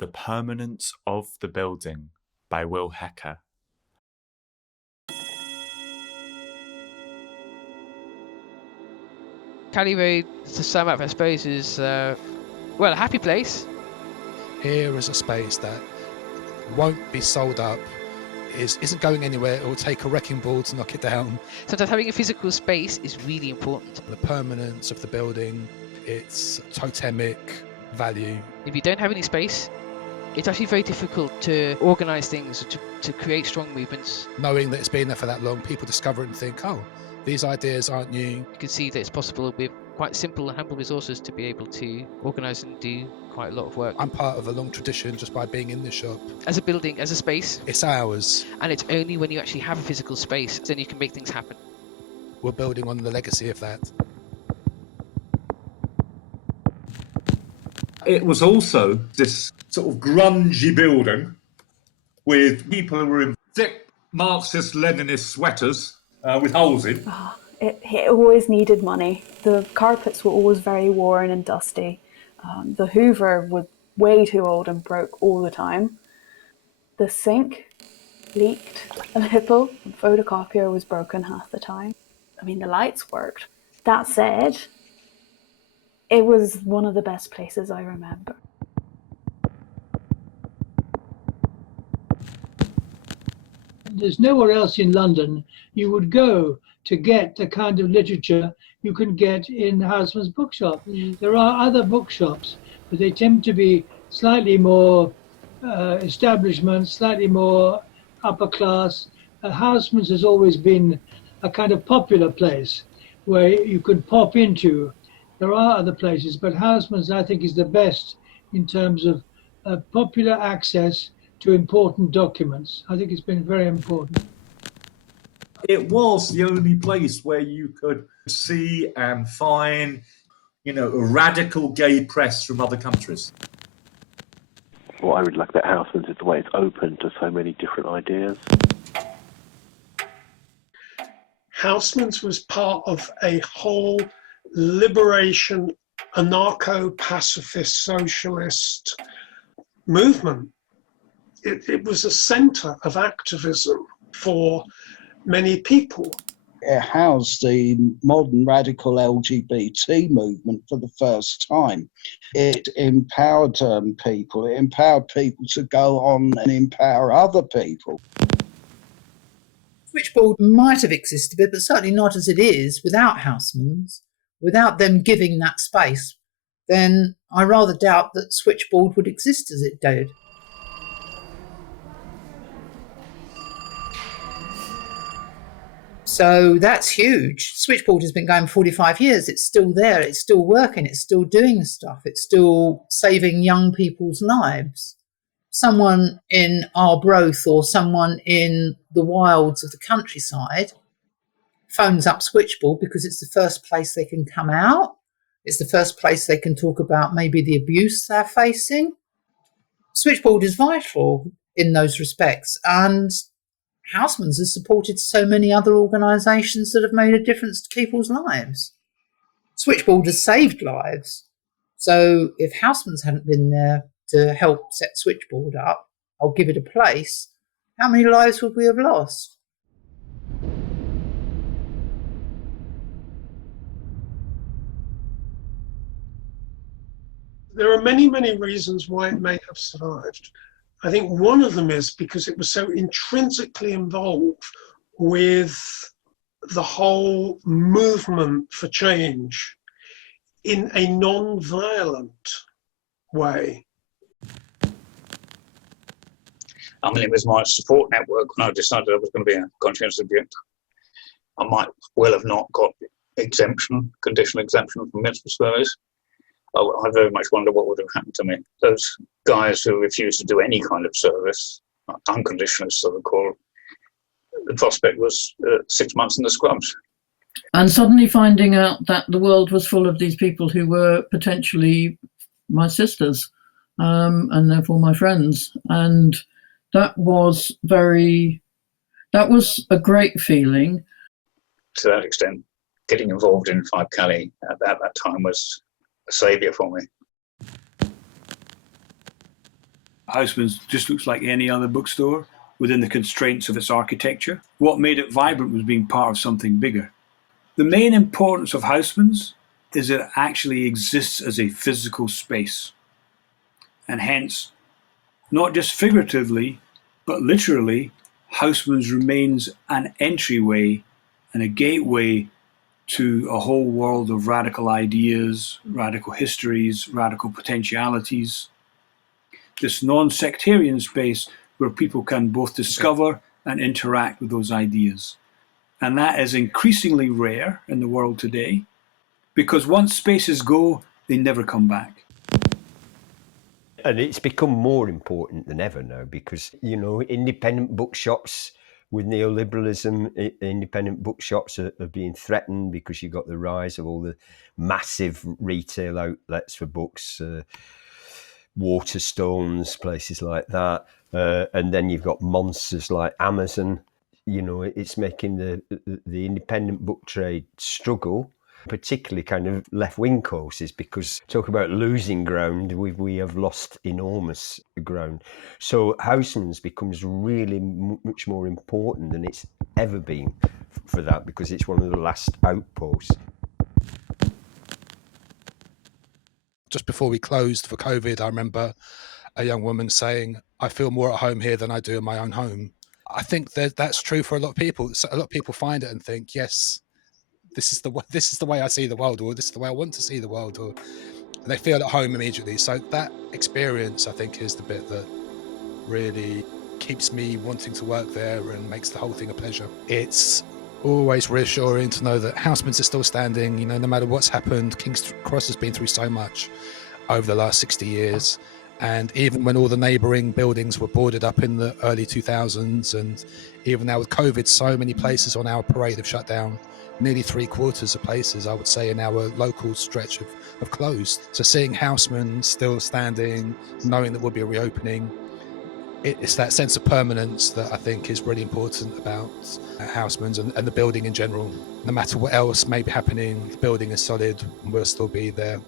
The Permanence of the Building by Will Hecker. Cali Road, to sum up, I suppose, is, a happy place. Here is a space that won't be sold up, isn't going anywhere. It will take a wrecking ball to knock it down. Sometimes having a physical space is really important. The permanence of the building, its totemic value. If you don't have any space, it's actually very difficult to organise things, to create strong movements. Knowing that it's been there for that long, people discover it and think, oh, these ideas aren't new. You can see that it's possible with quite simple and humble resources to be able to organise and do quite a lot of work. I'm part of a long tradition just by being in the shop. As a building, as a space. It's ours. And it's only when you actually have a physical space then you can make things happen. We're building on the legacy of that. It was also this sort of grungy building with people who were in thick Marxist-Leninist sweaters with holes in. It always needed money. The carpets were always very worn and dusty. The Hoover was way too old and broke all the time. The sink leaked a little. The photocopier was broken half the time. I mean, the lights worked. That said, it was one of the best places I remember. There's nowhere else in London you would go to get the kind of literature you can get in Housemans bookshop. There are other bookshops, but they tend to be slightly more establishments, slightly more upper class. Housemans has always been a kind of popular place where you could pop into. There are other places, but Housemans, I think, is the best in terms of popular access to important documents. I think it's been very important. It was the only place where you could see and find, a radical gay press from other countries. What I really like about Housemans is the way it's open to so many different ideas. Housemans was part of a whole liberation, anarcho-pacifist, socialist movement. It was a centre of activism for many people. It housed the modern radical LGBT movement for the first time. It empowered people. It empowered people to go on and empower other people. Switchable might have existed, but certainly not as it is without Housemans, without them giving that space. Then I rather doubt that Switchboard would exist as it did. So that's huge. Switchboard has been going 45 years. It's still there. It's still working. It's still doing stuff. It's still saving young people's lives. Someone in Arbroath or someone in the wilds of the countryside phones up Switchboard because it's the first place they can come out. It's the first place they can talk about maybe the abuse they're facing. Switchboard is vital in those respects. And Housemans has supported so many other organisations that have made a difference to people's lives. Switchboard has saved lives. So if Housemans hadn't been there to help set Switchboard up, I'll give it a place, how many lives would we have lost? There are many, many reasons why it may have survived. I think one of them is because it was so intrinsically involved with the whole movement for change in a non-violent way. I mean, it was my support network when I decided I was going to be a conscientious objector. I might well have not got conditional exemption from minstrel service. I very much wonder what would have happened to me. Those guys who refused to do any kind of service, unconditionalists, so they're called, the prospect was 6 months in the scrubs. And suddenly finding out that the world was full of these people who were potentially my sisters, and therefore my friends. And that was a great feeling. To that extent, getting involved in Five Cali at that time was a saviour for me. Housemanes just looks like any other bookstore within the constraints of its architecture. What made it vibrant was being part of something bigger. The main importance of Housemanes is that it actually exists as a physical space, and hence, not just figuratively, but literally, Housemanes remains an entryway and a gateway to a whole world of radical ideas, radical histories, radical potentialities. This non-sectarian space where people can both discover and interact with those ideas. And that is increasingly rare in the world today, because once spaces go, they never come back. And it's become more important than ever now because, you know, independent bookshops with neoliberalism, independent bookshops are being threatened because you've got the rise of all the massive retail outlets for books, Waterstones, places like that. And then you've got monsters like Amazon. You know, it's making the independent book trade struggle, particularly kind of left-wing courses, because talk about losing ground, we have lost enormous ground. So Housemanes becomes really much more important than it's ever been for that, because it's one of the last outposts. Just before we closed for COVID, I remember a young woman saying, I feel more at home here than I do in my own home. I think that's true for a lot of people. So a lot of people find it and think, yes, this is the way I see the world, or this is the way I want to see the world, or they feel at home immediately. So that experience, I think, is the bit that really keeps me wanting to work there and makes the whole thing a pleasure. It's always reassuring to know that Housemanes is still standing, you know, no matter what's happened. King's Cross has been through so much over the last 60 years. And even when all the neighbouring buildings were boarded up in the early 2000s, and even now with COVID, so many places on our parade have shut down. Nearly 3/4 of places, I would say, in our local stretch have closed. So seeing Housemanes still standing, knowing that we'll be reopening, it's that sense of permanence that I think is really important about Housemanes and the building in general. No matter what else may be happening, the building is solid and we'll still be there.